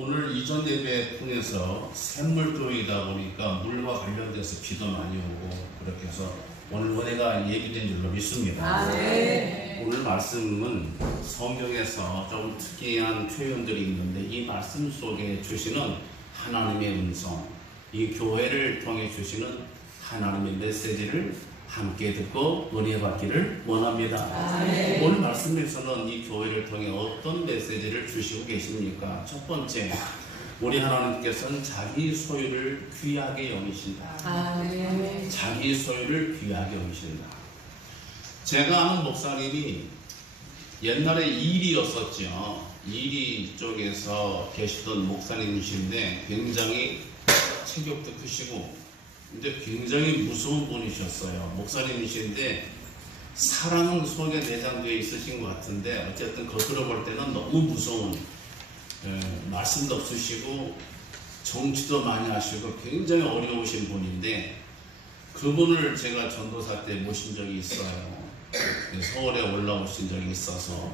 오늘 이전 예배 통해서 샘물교회이다 보니까 물과 관련돼서 비도 많이 오고 그렇게 해서 오늘 은혜가 예비된 줄로 믿습니다. 네. 오늘 말씀은 성경에서 좀 특이한 표현들이 있는데 이 말씀 속에 주시는 하나님의 음성, 이 교회를 통해 주시는 하나님의 메시지를 함께 듣고 은혜 받기를 원합니다. 네. 오늘 말씀에서는 이 교회를 통해 어떤 메시지를 주시고 계십니까? 첫 번째, 우리 하나님께서는 자기 소유를 귀하게 여기신다. 네. 자기 소유를 귀하게 여기신다. 제가 아는 목사님이 옛날에 이리였었죠. 이리 쪽에서 계시던 목사님이신데 굉장히 체격도 크시고 근데 굉장히 무서운 분이셨어요. 목사님이신데 사랑 속에 내장되어 있으신 것 같은데 어쨌든 겉으로 볼 때는 너무 무서운, 말씀도 없으시고 정치도 많이 하시고 굉장히 어려우신 분인데 그분을 제가 전도사 때 모신 적이 있어요. 서울에 올라오신 적이 있어서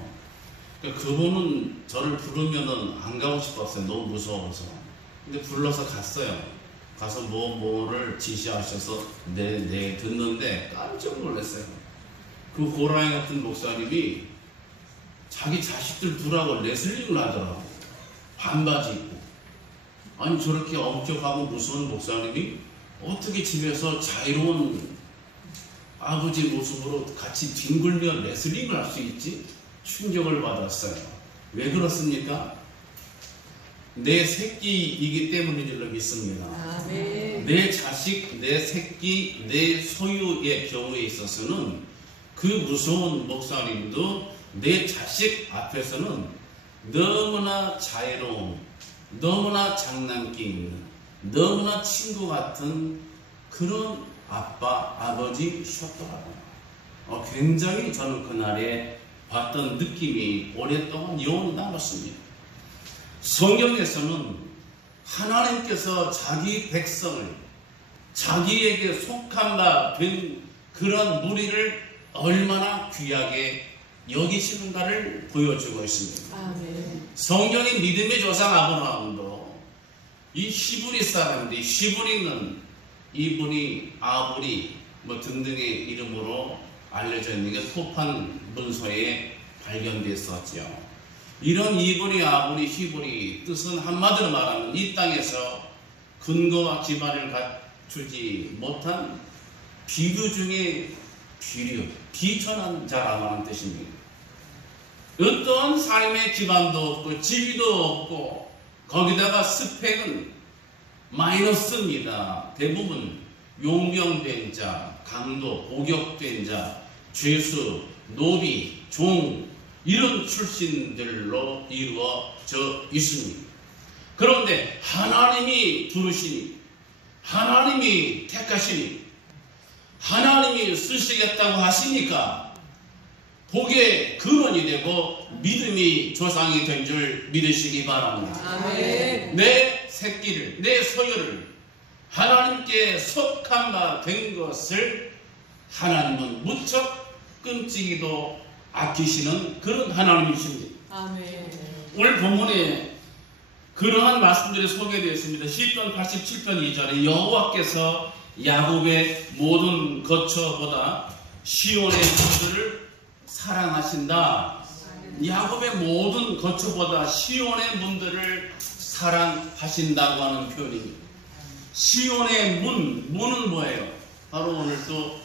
그분은 저를 부르면은 안 가고 싶었어요. 너무 무서워서. 근데 불러서 갔어요. 가서 뭐를 지시하셔서 네 듣는데 깜짝 놀랐어요. 그 고라니 같은 목사님이 자기 자식들 두라고 레슬링을 하더라고. 반바지 입고. 아니 저렇게 엄격하고 무서운 목사님이 어떻게 집에서 자유로운 아버지 모습으로 같이 뒹굴며 레슬링을 할 수 있지? 충격을 받았어요. 왜 그렇습니까? 내 새끼이기 때문인 줄로 믿습니다. 내 자식, 내 새끼, 내 소유의 경우에 있어서는 그 무서운 목사님도 내 자식 앞에서는 너무나 자유로운, 너무나 장난기 있는, 너무나 친구 같은 그런 아빠, 아버지셨더라고요. 굉장히 저는 그날에 봤던 느낌이 오랫동안 영원히 남았습니다. 성경에서는 하나님께서 자기 백성을 자기에게 속한 바 된 그런 무리를 얼마나 귀하게 여기시는가를 보여주고 있습니다. 성경의 믿음의 조상 아브라함도 이 히브리 사람들이 히브리는 이분이 아브리 등등의 이름으로 알려져 있는 게 토판 문서에 발견됐었죠. 이런 이브리, 아브리, 히브리 뜻은 한마디로 말하면 이 땅에서 근거와 기반을 갖추지 못한 비류 중에 비류, 비천한 자라고 하는 뜻입니다. 어떠한 삶의 기반도 없고 지위도 없고 거기다가 스펙은 마이너스입니다. 대부분 용병된 자, 강도, 복역된 자, 죄수, 노비, 종 이런 출신들로 이루어져 있습니다. 그런데 하나님이 부르시니, 하나님이 택하시니, 하나님이 쓰시겠다고 하시니까 복의 근원이 되고 믿음이 조상이 된 줄 믿으시기 바랍니다. 아멘. 내 새끼를, 내 소유를 하나님께 속한 바 된 것을 하나님은 무척 끔찍이도 아끼시는 그런 하나님이십니다. 아멘. 오늘 본문에 그러한 말씀들이 소개되어 있습니다. 시편 87편 2절에 여호와께서 야곱의 모든 거처보다 시온의 문들을 사랑하신다. 야곱의 모든 거처보다 시온의 문들을 사랑하신다고 하는 표현입니다. 시온의 문은 뭐예요? 바로 오늘 또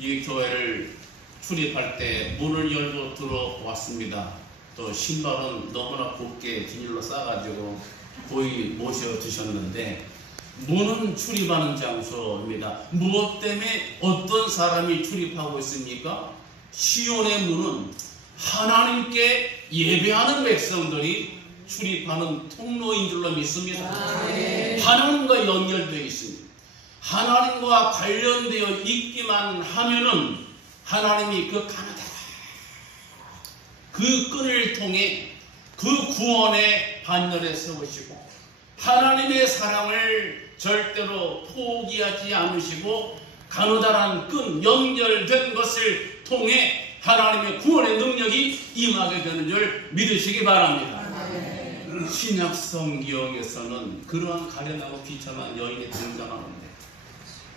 이 교회를 출입할 때 문을 열고 들어왔습니다. 또 신발은 너무나 곱게 비닐로 싸가지고 거의 모셔 두셨는데 문은 출입하는 장소입니다. 무엇 때문에 어떤 사람이 출입하고 있습니까? 시온의 문은 하나님께 예배하는 백성들이 출입하는 통로인 줄로 믿습니다. 하나님과 연결되어 있습니다. 하나님과 관련되어 있기만 하면은 하나님이 그 가나다 그 끈을 통해 그 구원의 반열에 세우시고 하나님의 사랑을 절대로 포기하지 않으시고 가느다란 끈 연결된 것을 통해 하나님의 구원의 능력이 임하게 되는 줄 믿으시기 바랍니다. 신약 성경에서는 그러한 가련하고 비천한 여인이 등장하는데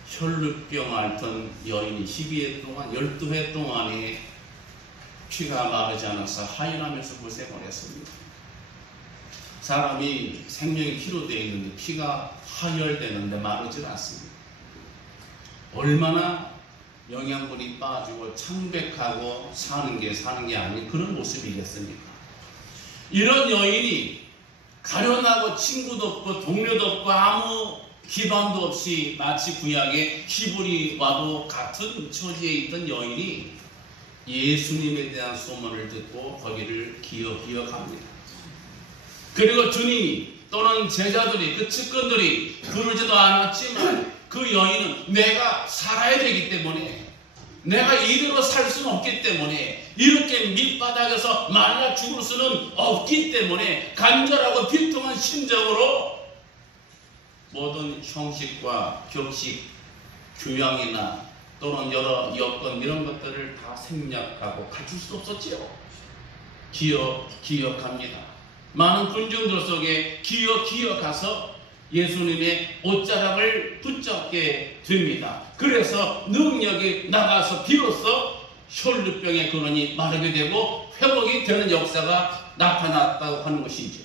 혈루병 앓던 여인이 12회 동안 12회 동안에 피가 마르지 않아서 하인하면서 고생을 했습니다. 사람이 생명이 피로 되어 있는데 피가 하혈되는데 마르지 않습니다. 얼마나 영양분이 빠지고 창백하고 사는 게 아닌 그런 모습이겠습니까? 이런 여인이 가련하고 친구도 없고 동료도 없고 아무 기반도 없이 마치 구약의 히브리 와도 같은 처지에 있던 여인이 예수님에 대한 소문을 듣고 거기를 기억합니다. 그리고 주님이 또는 제자들이 그 측근들이 부르지도 않았지만 그 여인은 내가 살아야 되기 때문에 내가 이대로 살 수는 없기 때문에 이렇게 밑바닥에서 말라 죽을 수는 없기 때문에 간절하고 비통한 심정으로 모든 형식과 격식, 교양이나 또는 여러 여건 이런 것들을 다 생략하고 갖출 수 없었지요. 기억합니다. 많은 군중들 속에 기어가서 예수님의 옷자락을 붙잡게 됩니다. 그래서 능력이 나가서 비로소 혈루병의 근원이 마르게 되고 회복이 되는 역사가 나타났다고 하는 것이죠.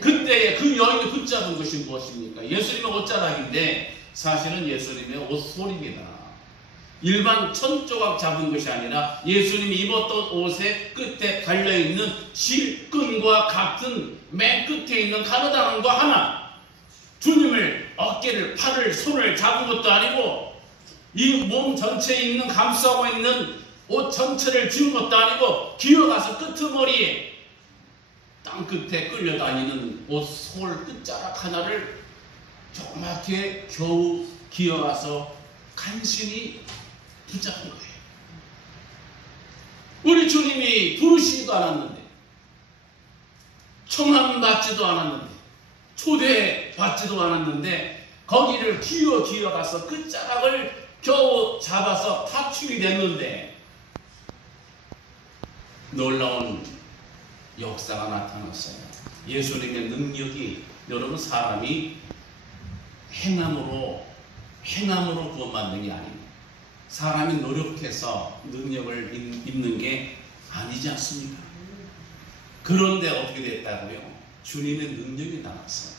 그때에 그 여인이 붙잡은 것이 무엇입니까? 예수님의 옷자락인데 사실은 예수님의 옷솔입니다. 일반 천조각 잡은 것이 아니라 예수님이 입었던 옷의 끝에 달려있는 실끈과 같은 맨 끝에 있는 가느다란 거 하나, 주님을 어깨를, 팔을, 손을 잡은 것도 아니고 이 몸 전체에 있는 감싸고 있는 옷 전체를 쥐는 것도 아니고 기어가서 끄트머리에 땅 끝에 끌려다니는 옷솔 끝자락 하나를 조그맣게 겨우 기어가서 간신히 붙잡은 거예요. 우리 주님이 부르시지도 않았는데, 청함 받지도 않았는데, 초대 받지도 않았는데 거기를 기어가서 끝자락을 겨우 잡아서 탈출이 됐는데 놀라운 역사가 나타났어요. 예수님의 능력이, 여러분, 사람이 행함으로 구원받는 게 아닙니다. 사람이 노력해서 능력을 입는 게 아니지 않습니까? 그런데 어떻게 됐다고요? 주님의 능력이 나왔어요.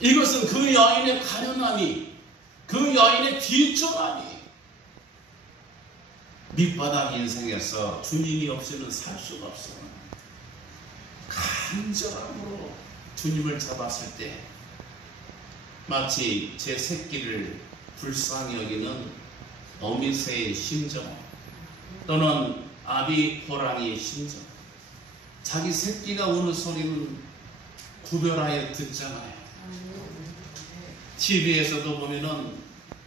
이것은 그 여인의 가련함이, 그 여인의 뒤처함이 밑바닥 인생에서 주님이 없이는 살 수가 없어요. 간절함으로 주님을 잡았을 때 마치 제 새끼를 불쌍히 여기는 어미새의 심정, 또는 아비 호랑이의 심정, 자기 새끼가 우는 소리는 구별하여 듣잖아요. TV에서도 보면은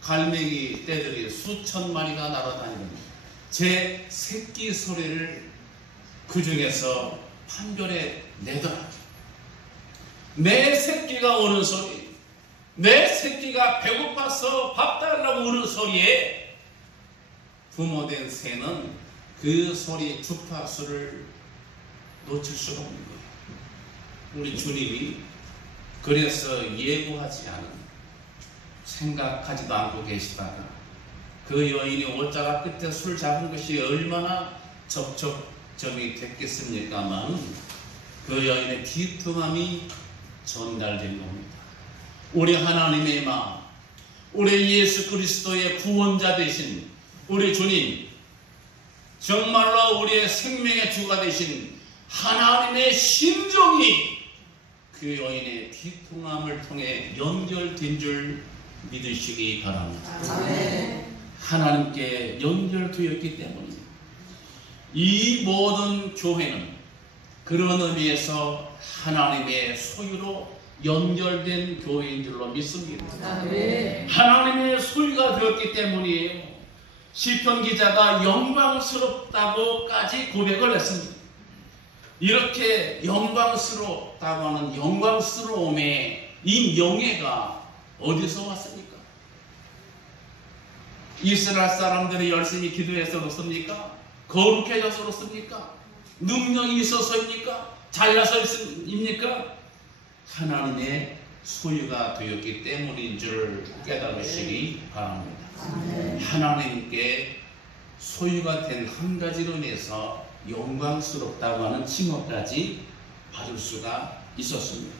갈매기 떼들이 수천 마리가 날아다니는 제 새끼 소리를 그 중에서 판별해 내더라고요. 내 새끼가 우는 소리, 내 새끼가 배고파서 밥 달라고 우는 소리에 부모된 새는 그 소리 주파수를 놓칠 수가 없는 거예요. 우리 주님이 그래서 예고하지 않은, 생각하지도 않고 계시다가 그 여인이 옷자락 끝에 술 잡은 것이 얼마나 접촉점이 됐겠습니까만 그 여인의 비통함이 전달된 겁니다. 우리 하나님의 마음, 우리 예수 그리스도의 구원자 되신 우리 주님, 정말로 우리의 생명의 주가 되신 하나님의 심정이 그 여인의 비통함을 통해 연결된 줄 믿으시기 바랍니다. 아멘. 하나님께 연결되었기 때문입니다. 이 모든 교회는 그런 의미에서 하나님의 소유로 연결된 교회인 줄로 믿습니다. 아멘. 하나님의 소유가 되었기 때문이에요. 시편 기자가 영광스럽다고까지 고백을 했습니다. 이렇게 영광스럽다고 하는 영광스러움의 이 명예가 어디서 왔습니까? 이스라엘 사람들이 열심히 기도해서 그렇습니까? 거룩해져서 그렇습니까? 능력이 있어서입니까? 잘나서입니까? 하나님의 소유가 되었기 때문인 줄 깨달으시기 바랍니다. 하나님께 소유가 된 한 가지로 인해서 영광스럽다고 하는 칭호까지 받을 수가 있었습니다.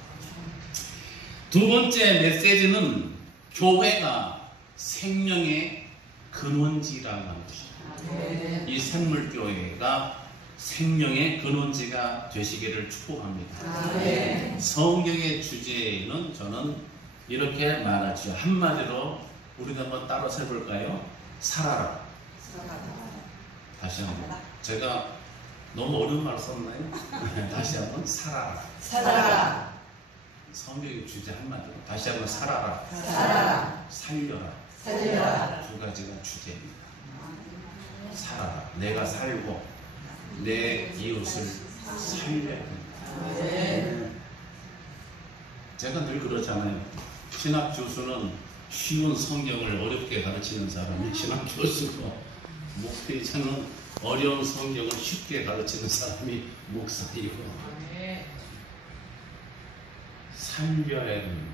두 번째 메시지는 교회가 생명의 근원지라는 것입니다. 이 생물교회가 생명의 근원지가 되시기를 축복합니다. 성경의 주제는 저는 이렇게 말하죠. 한마디로 우리가 한번 따로 세볼까요? 살아라. 다시 한번. 제가 너무 어려운 말 썼나요? 다시 한번 살아라. 살아라. 성경의 주제 한마디로 다시 한번 살아라. 살아라. 살려라. 살려라. 두 가지가 주제입니다. 살아라. 내가 살고 내 이웃을 살려야 합니다. 제가 늘 그러잖아요. 신학 교수는 쉬운 성경을 어렵게 가르치는 사람이 신학 교수고, 목회자는 어려운 성경을 쉽게 가르치는 사람이 목사이고, 살려야 하는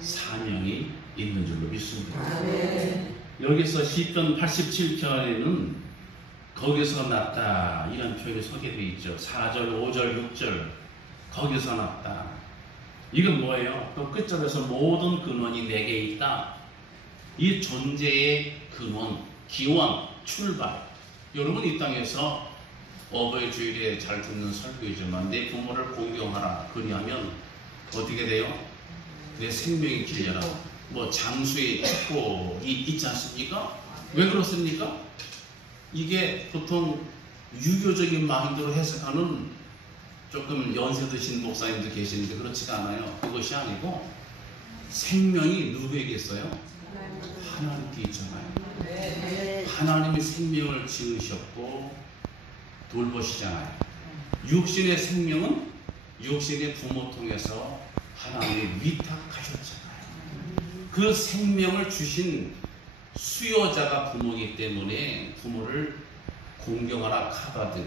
사명이 있는 줄로 믿습니다. 여기서 시편 87편에는 거기서 났다 이런 표현이 소개되어 있죠. 4절, 5절, 6절 거기서 났다. 이건 뭐예요? 또 끝절에서 모든 근원이 내게 있다. 이 존재의 근원, 기원, 출발. 여러분 이 땅에서 어버이 주일에 잘 듣는 설교이지만 내 부모를 공경하라. 그리하면 어떻게 돼요? 내 생명이 길려라. 뭐 장수의 축복이 있지 않습니까? 왜 그렇습니까? 이게 보통 유교적인 마인드로 해석하는 조금 연세 드신 목사님도 계시는데 그렇지가 않아요. 그것이 아니고 생명이 누구에게 있어요? 하나님께 있잖아요. 하나님이 생명을 지으셨고 돌보시잖아요. 육신의 생명은 육신의 부모 통해서 하나님이 위탁하셨잖아요. 그 생명을 주신 수요자가 부모이기 때문에 부모를 공경하라 카바드,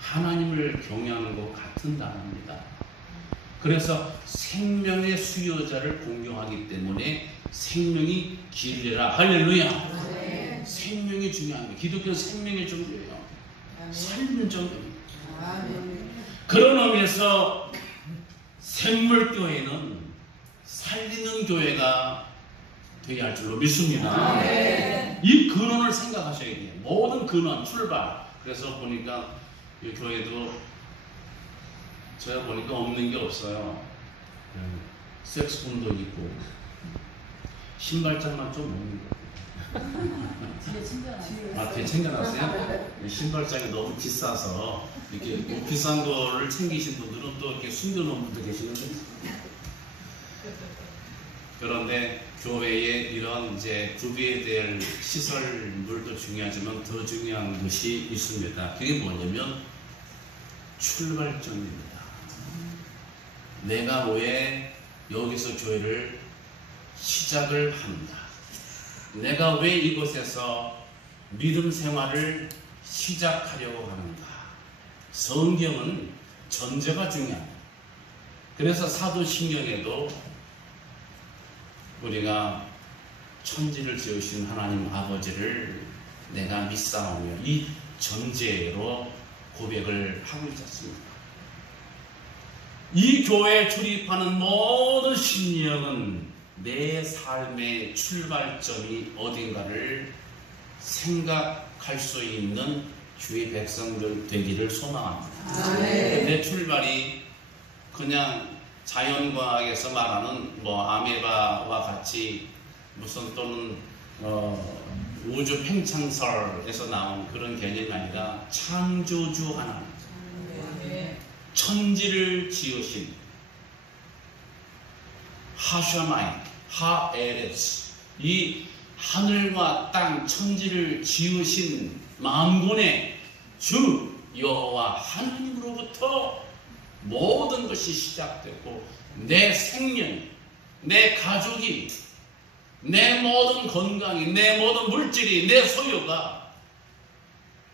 하나님을 경외하는 것 같은 단어입니다. 그래서 생명의 수요자를 공경하기 때문에 생명이 길려라. 할렐루야. 생명이 중요합니다. 기독교는 생명이 중요해요. 삶은 중요합니다. 그런 의미에서 생물교회는 살리는 교회가 되어야 할 줄로 믿습니다. 이 근원을 생각하셔야 돼요. 모든 근원, 출발. 그래서 보니까 이 교회도 제가 보니까 없는 게 없어요. 색소폰도 있고 신발장만 좀 없는 거. 아, 뒤에 챙겨놨어요? 신발장이 너무 비싸서 이렇게 비싼 거를 챙기신 분들은 또 이렇게 숨겨놓은 분도 계시는데, 그런데 교회에 이런 이제 구비해야 될 시설물도 중요하지만 더 중요한 것이 있습니다. 그게 뭐냐면 출발점입니다. 내가 왜 여기서 교회를 시작을 합니다. 내가 왜 이곳에서 믿음 생활을 시작하려고 하는가. 성경은 전제가 중요합니다. 그래서 사도신경에도 우리가 천지를 지으신 하나님 아버지를 내가 믿사오며 이 전제로 고백을 하고 있지 않습니까? 이 교회에 출입하는 모든 심령은 내 삶의 출발점이 어딘가를 생각할 수 있는 주의 백성들 되기를 소망합니다. 내 출발이 그냥 자연과학에서 말하는 뭐 아메바와 같이 무슨 또는 우주 팽창설에서 나온 그런 개념이 아니라 창조주 하나님, 천지를 지으신 하샤마이, 하에레스, 이 하늘과 땅 천지를 지으신 만군의 주 여호와 하나님으로부터 모든 것이 시작되고 내 생명, 내 가족이, 내 모든 건강이, 내 모든 물질이, 내 소유가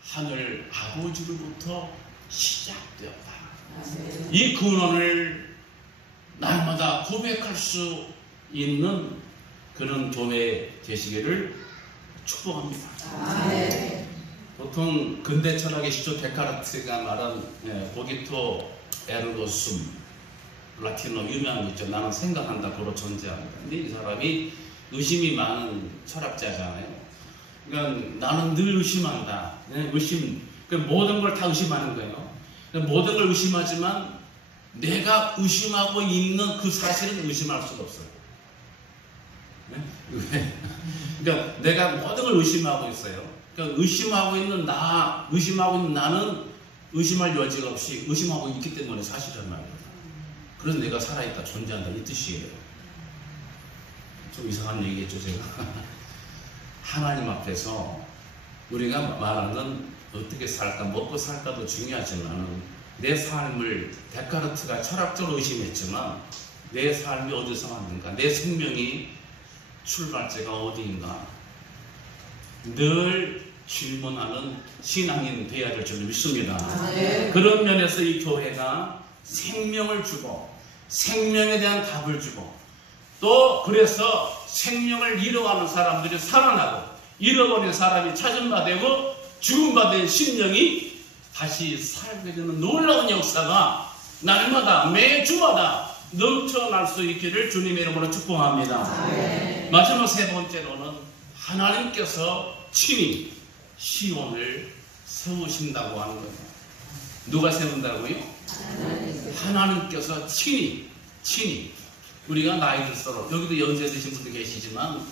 하늘 아버지로부터 시작되었다. 이 근원을 날마다 고백할 수 있는 그런 교회 되시기를 축복합니다. 보통 근대 철학의 시조 데카르트가 말한 코기토 에르고 숨, 라틴어 유명한 거 있죠. 나는 생각한다, 고로 존재한다. 근데 이 사람이 의심이 많은 철학자잖아요. 그러니까 나는 늘 의심한다. 의심, 모든 걸 다 의심하는 거예요. 모든 걸 의심하지만 내가 의심하고 있는 그 사실은 의심할 수가 없어요. 왜? 그러니까 내가 모든 걸 의심하고 있어요. 그러니까 의심하고 있는 나는 의심할 여지가 없이 의심하고 있기 때문에 사실은 말이에요. 그래서 내가 살아있다, 존재한다, 이 뜻이에요. 좀 이상한 얘기겠죠, 제가. 하나님 앞에서 우리가 말하는 어떻게 살까, 먹고 살까도 중요하지만 내 삶을 데카르트가 철학적으로 의심했지만 내 삶이 어디서 왔는가, 내 생명이 출발제가 어디인가 늘 질문하는 신앙인 되어야 될 줄 믿습니다. 그런 면에서 이 교회가 생명을 주고 생명에 대한 답을 주고 또 그래서 생명을 잃어가는 사람들이 살아나고 잃어버린 사람이 찾은 바 되고 죽은 바 된 심령이 다시 살게 되는 놀라운 역사가 날마다 매주마다 넘쳐날 수 있기를 주님의 이름으로 축복합니다. 마지막 세 번째로는 하나님께서 친히 시온을 세우신다고 하는 거예요. 누가 세운다고요? 하나님께서 친히 우리가 나이 들수록 여기도 연세 드신 분도 계시지만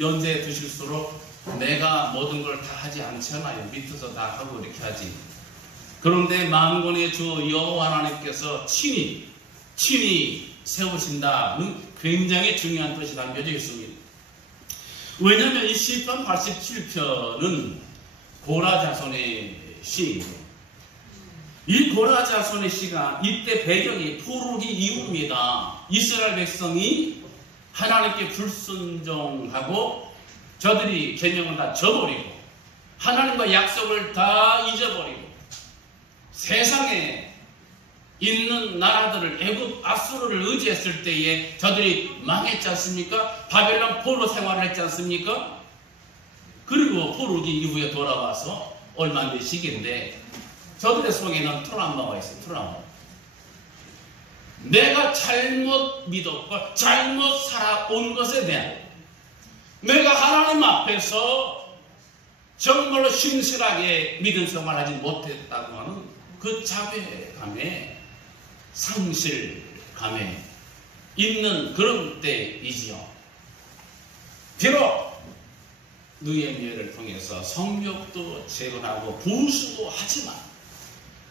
연세 드실수록 내가 모든 걸 다 하지 않잖아요. 밑에서 다 하고 이렇게 하지. 그런데 만군의 주 여호와 하나님께서 친히 세우신다는 굉장히 중요한 뜻이 담겨져 있습니다. 왜냐하면 이 시편 87편은 고라 자손의 시입니다. 이 고라 자손의 시가 이때 배경이 포로기 이후입니다. 이스라엘 백성이 하나님께 불순종하고 저들이 계명을 다 저버리고 하나님과 약속을 다 잊어버리고 세상에 있는 나라들을 애굽 아수르를 의지했을 때에 저들이 망했지 않습니까? 바벨론 포로 생활을 했지 않습니까? 그리고 포로기 이후에 돌아와서 얼마 안 된 시기인데 저들의 속에는 트라우마가 있어요. 트라우마. 내가 잘못 믿었고 잘못 살아온 것에 대한 내가 하나님 앞에서 정말로 신실하게 믿음 생활하지 못했다고 하는 그 자괴감에 상실감에 있는 그런 때이지요. 비록 느헤미야를 통해서 성벽도 재건하고 부수도 하지만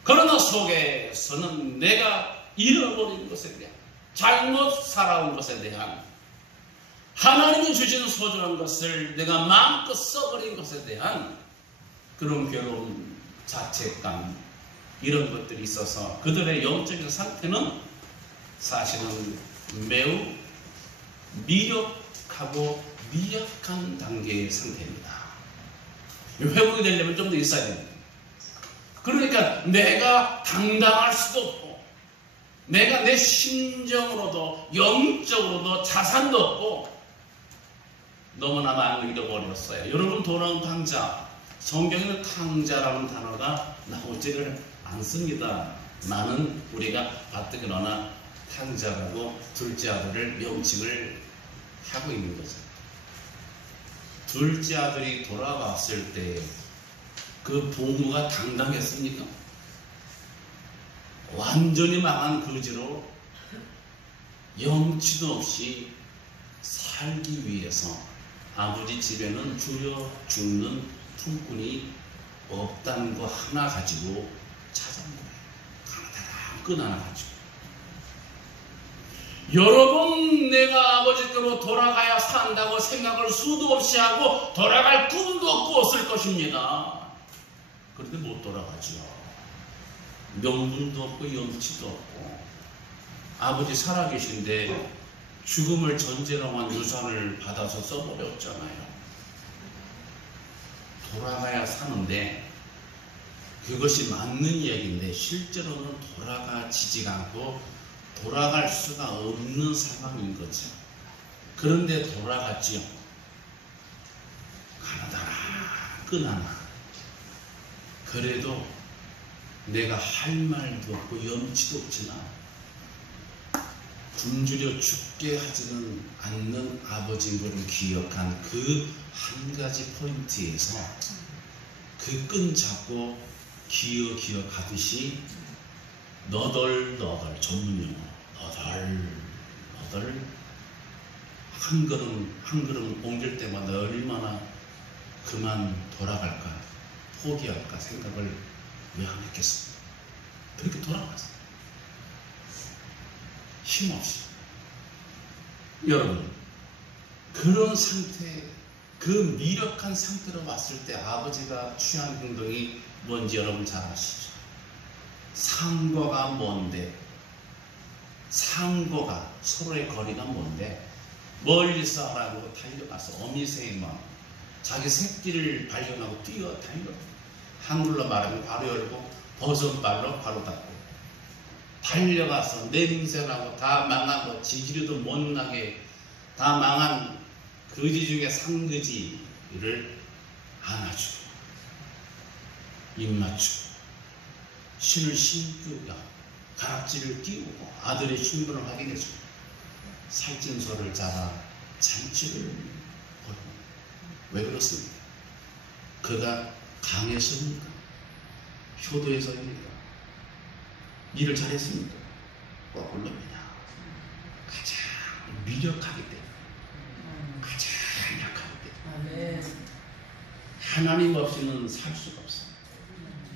그러나 속에서는 내가 잃어버린 것에 대한 잘못 살아온 것에 대한 하나님이 주신 소중한 것을 내가 마음껏 써버린 것에 대한 그런 괴로움, 자책감 이런 것들이 있어서 그들의 영적인 상태는 사실은 매우 미력하고 미약한 단계의 상태입니다. 회복이 되려면 좀 더 있어야 됩니다. 그러니까 내가 당당할 수도 없고 내가 내 심정으로도 영적으로도 자산도 없고 너무나 많이 잃어버렸어요. 여러분 돌아온 탕자, 성경에는 탕자라는 단어가 나오지를 않습니다. 많은 우리가 가뜩이나 탕자라고 둘째 아들을 명칭을 하고 있는 거죠. 둘째 아들이 돌아왔을 때 그 부모가 당당했습니까? 완전히 망한 거지로 영치도 없이 살기 위해서 아버지 집에는 주려 죽는 품꾼이 없다는 거 하나 가지고 찾아온 거예요. 끈 하나 가지고. 여러 번 내가 아버지께로 돌아가야 산다고 생각을 수도 없이 하고 돌아갈 꿈도 꿨을 것입니다. 그런데 못 돌아가죠. 명분도 없고 염치도 없고 아버지 살아계신데 죽음을 전제로 한 유산을 받아서 써버렸잖아요. 돌아가야 사는데 그것이 맞는 이야기인데 실제로는 돌아가지지가 않고 돌아갈 수가 없는 상황인 거죠. 그런데 돌아갔지요. 가나다라 끄나나. 그래도 내가 할 말도 없고 염치도 없지만 굶주려 죽게 하지는 않는 아버지인 것을 기억한 그 한 가지 포인트에서 그 끈 잡고 기어가듯이 너덜너덜 전문용어 너덜너덜 한 걸음 옮길 때마다 얼마나 그만 돌아갈까 포기할까 생각을 왜 안 했겠습니까? 그렇게 돌아갔어요. 힘없이. 여러분, 그런 상태, 그 미력한 상태로 왔을 때 아버지가 취한 행동이 뭔지 여러분 잘 아시죠? 상거가 뭔데? 상거가 서로의 거리가 뭔데? 멀리서 하라고 달려가서 어미새의 마음, 자기 새끼를 발견하고 뛰어달려. 한글로 말하면 바로 열고 버선발로 바로 닫고 달려가서 냄새나고 다 망하고 지지리도 못 나게 다 망한 거지 중에 상거지를 안아주고 입 맞추고 신을 신고 가락지를 끼우고 아들의 충분을 확인해주고 살찐 소를 잡아 잔치를 벌고. 왜 그렇습니까? 그가 강해서입니까? 효도해서입니까? 일을 잘했습니까? 물론입니다. 가장 미력하기 때문에, 가장 약하기 때문에. 하나님 없이는 살 수가 없어요.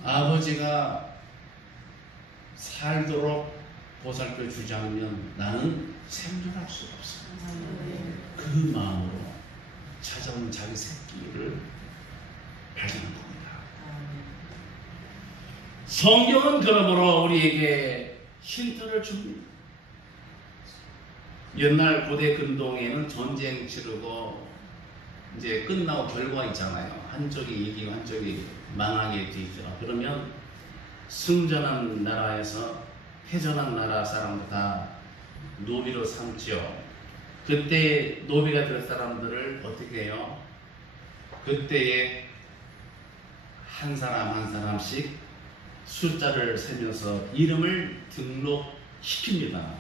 아버지가 살도록 보살펴 주지 않으면 나는 생존할 수가 없어요. 그 마음으로 찾아온 자기 새끼를 발견한 겁니다. 성경은 그러므로 우리에게 힌트를 줍니다. 옛날 고대 근동에는 전쟁 치르고 이제 끝나고 결과 있잖아요. 한쪽이 이기고 한쪽이 망하게 되죠. 그러면 승전한 나라에서 패전한 나라 사람들 다 노비로 삼지요. 그때 노비가 될 사람들을 어떻게 해요? 그때에 한 사람 한 사람씩 숫자를 세면서 이름을 등록시킵니다.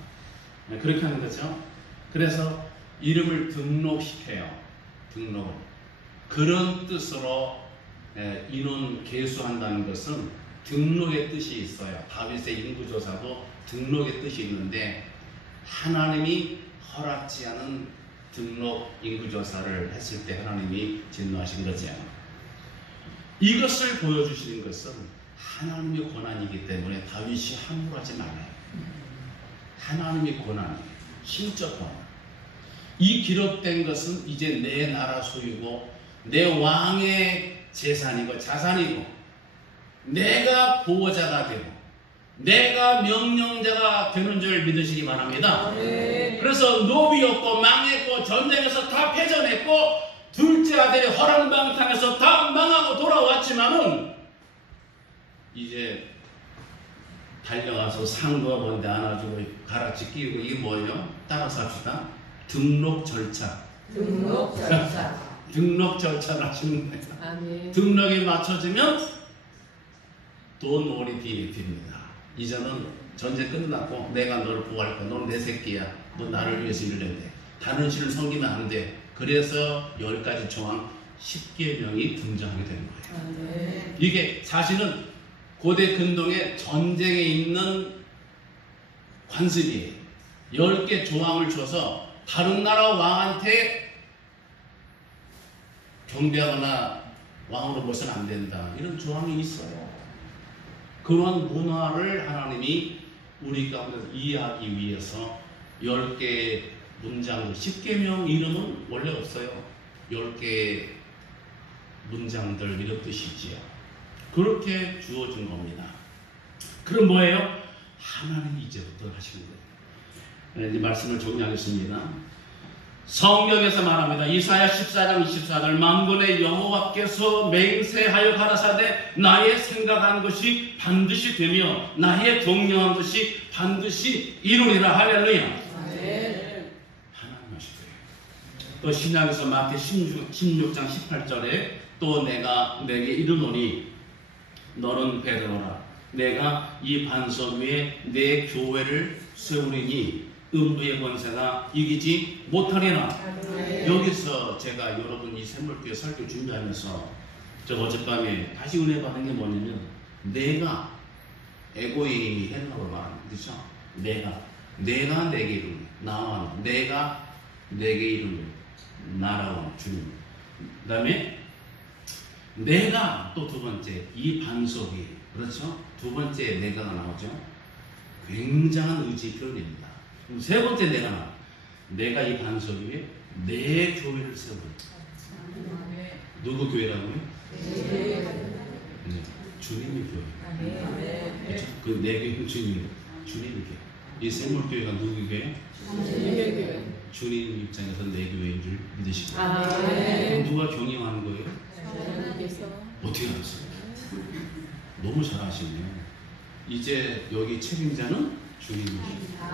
그렇게 하는 거죠. 그래서 이름을 등록시켜요. 등록을. 그런 뜻으로 인원 계수한다는 것은 등록의 뜻이 있어요. 다윗의 인구조사도 등록의 뜻이 있는데 하나님이 허락지 않은 등록 인구조사를 했을 때 하나님이 진노하신 거죠. 이것을 보여주시는 것은 하나님의 권한이기 때문에 다윗이 함부로 하지 말아요. 하나님의 권한, 신적 권한. 이 기록된 것은 이제 내 나라 소유고 내 왕의 재산이고 자산이고 내가 보호자가 되고 내가 명령자가 되는 줄 믿으시기 바랍니다. 그래서 노비였고 망했고 전쟁에서 다 패전했고 둘째 아들이 허랑방탕에서 다 망하고 돌아왔지만은 이제 달려가서 상거가 뭔데 안아주고 가락지 끼우고 이게 뭐예요? 따라서 합시다. 등록 절차. 등록 절차. 등록 절차를 하시는 거예요. 아멘. 등록이 맞춰지면 돈 오리 DAP입니다. 이제는 전쟁 끝났고 내가 너를 보호할 거야. 넌 내 새끼야. 너 나를 위해서 일해야 돼. 다른 신을 섬기면 안 돼. 그래서 10가지 조항 10계명이 등장하게 되는 거예요. 아멘. 이게 사실은 고대 근동의 전쟁에 있는 관습이에요. 10개 조항을 줘서 다른 나라 왕한테 경배하거나 왕으로 모셔는 안 된다. 이런 조항이 있어요. 그런 문화를 하나님이 우리 가운데 이해하기 위해서 10개의 문장들, 10계명 이름은 원래 없어요. 10개의 문장들 이런 뜻이지요. 그렇게 주어진 겁니다. 그럼 뭐예요? 하나님이 이제부터 하시는 거예요. 이제 말씀을 정리하겠습니다. 성경에서 말합니다. 이사야 14장 24절 만군의 여호와께서 맹세하여 가라사대 나의 생각한 것이 반드시 되며 나의 경영한 것이 반드시 이루리라. 할렐루야. 하나님 하시고요. 또 신약에서 마태 16장 18절에 또 내가 내게 이르노니 너는 베드로라 내가 이 반석 위에 내 교회를 세우리니 음부의 권세가 이기지 못하리라. 여기서 제가 여러분 이 샘물교회 설교 준비하면서 저 어젯밤에 다시 은혜 받은 게 뭐냐면 내가 에고인이 헬라어로 말하는 거죠. 내가 내게 이름을 나와 내가 내게 이름을 나라와 주님. 그 다음에 내가 또 두 번째 이 반석이 그렇죠. 두 번째 내가가 나오죠. 굉장한 의지 표현입니다. 그럼 세 번째 내가 이 반석 위에 내 교회를 세우고 누구 교회라고요? 네, 주님의 교회. 그렇죠? 그 내 교회는 주님의 교회. 이 샘물교회가 누구 교회? 주님의 교회. 주님 입장에서 내 교회인 줄 믿으시고 그럼 누가 경영하는 거예요? 어떻게 알았어요? 너무 잘 아시네요. 이제 여기 책임자는 주님이십니다.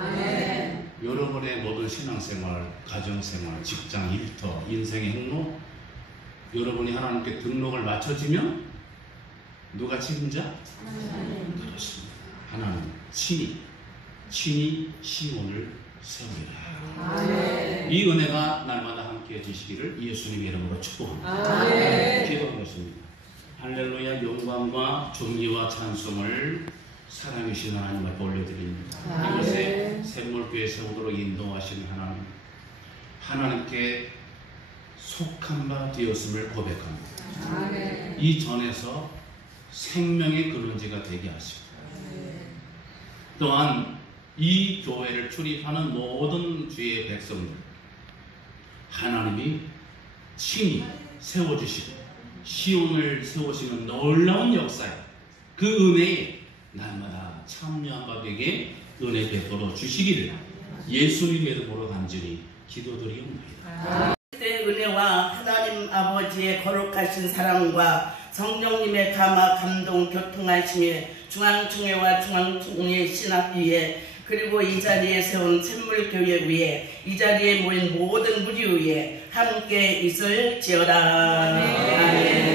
여러분의 모든 신앙생활, 가정생활, 직장, 일터, 인생의 행로 여러분이 하나님께 등록을 맞춰지면 누가 책임자? 그렇습니다. 하나님 친히 시온을 세우리라. 이 은혜가 날마다 함께 해주시기를 예수님의 이름으로 축복합니다. 기도하겠습니다. 할렐루야. 영광과 존귀와 찬송을 사랑이신 하나님 앞에 올려드립니다. 이곳에 샘물교회 세우도록 인도하시는 하나님께 속한 바 되었음을 고백합니다. 이 전에서 생명의 근원지가 되게 하시고 또한 이 교회를 출입하는 모든 주의 백성들 하나님이 친히 세워주시고 시온을 세우시는 놀라운 역사에 그 은혜에 날마다 참여한 바 되게 은혜 베풀어 주시기를 예수님의 이름으로 간절히 기도드리옵나이다. 그때 은혜와 하나님 아버지의 거룩하신 사랑과 성령님의 감화 감동 교통하심에 중앙총회와 중앙총회 신학위에 그리고 이 자리에 세운 샘물교회 위에 이 자리에 모인 모든 무리 위에 함께 있을지어다. 아멘.